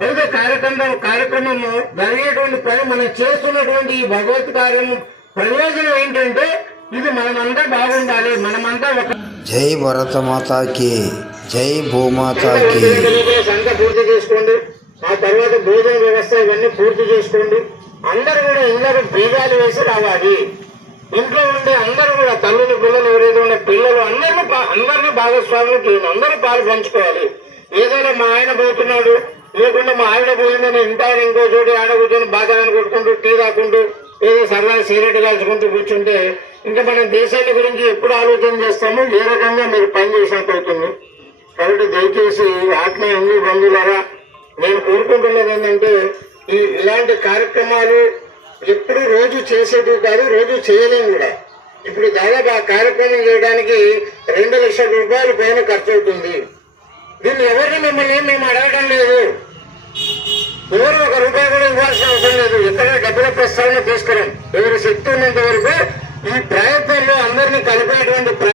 అయితే కార్యక్రమం కార్యక్రమము జరిగేటువంటి పని మనం చేస్తున్నటువంటి ఈ భగవత్ కార్యము ప్రయోజనం ఏంటంటే ఇది మనమంతా బాగుండాలి మనమంతా ఒక జై భరతమాతాకి జై భూమాతాకి. సంత పూర్తి చేసుకోండి. ఆ తర్వాత భోజన వ్యవస్థ ఇవన్నీ పూర్తి చేసుకోండి. అందరూ కూడా ఇళ్ళకు బీగాలు వేసి రావాలి. ఇంట్లో ఉండే అందరూ కూడా తల్లులు పిల్లలు ఎవరైతే ఉండే పిల్లలు అందరినీ పా- అందరినీ భాగస్వాములు చేయండి పాలు పంచుకోవాలి ఏదైనా మా ఆయన పోతున్నాడు లేకుండా మా ఆవిడ పోయిందని ఇంత ఆయన ఇంకో చోటు ఆడ కూర్చొని బాధగాని కొట్టుకుంటూ టీ తాకుంటూ ఏదో సరదా సిగరెట్ కాల్చుకుంటూ కూర్చుంటే ఇంకా మన దేశాన్ని గురించి ఎప్పుడు ఆలోచన చేస్తామో ఏ రకంగా మీరు పని చేసినట్టు అవుతుంది. కాబట్టి దయచేసి ఆత్మీయ హిందూ బంధువులారా నేను కోరుకుంటున్నది ఏంటంటే ఈ ఇలాంటి కార్యక్రమాలు ఎప్పుడు రోజు చేసేటివి కాదు రోజు చేయలేము కూడా. ఇప్పుడు దాదాపు ఆ కార్యక్రమం చేయడానికి రెండు లక్షల రూపాయల పైన ఖర్చు అవుతుంది దీన్ని ఎవరిని మిమ్మల్ని మేము అడగడం లేదు. ఎవరు ఒక రూపాయి కూడా ఇవ్వాల్సిన అవసరం లేదు. ఎక్కడ డబ్బుల ప్రస్తావన తీసుకురాం ఎవరి శక్తి ఉన్నంత వరకు ఈ ప్రయత్నంలో అందరినీ కలిపేటువంటి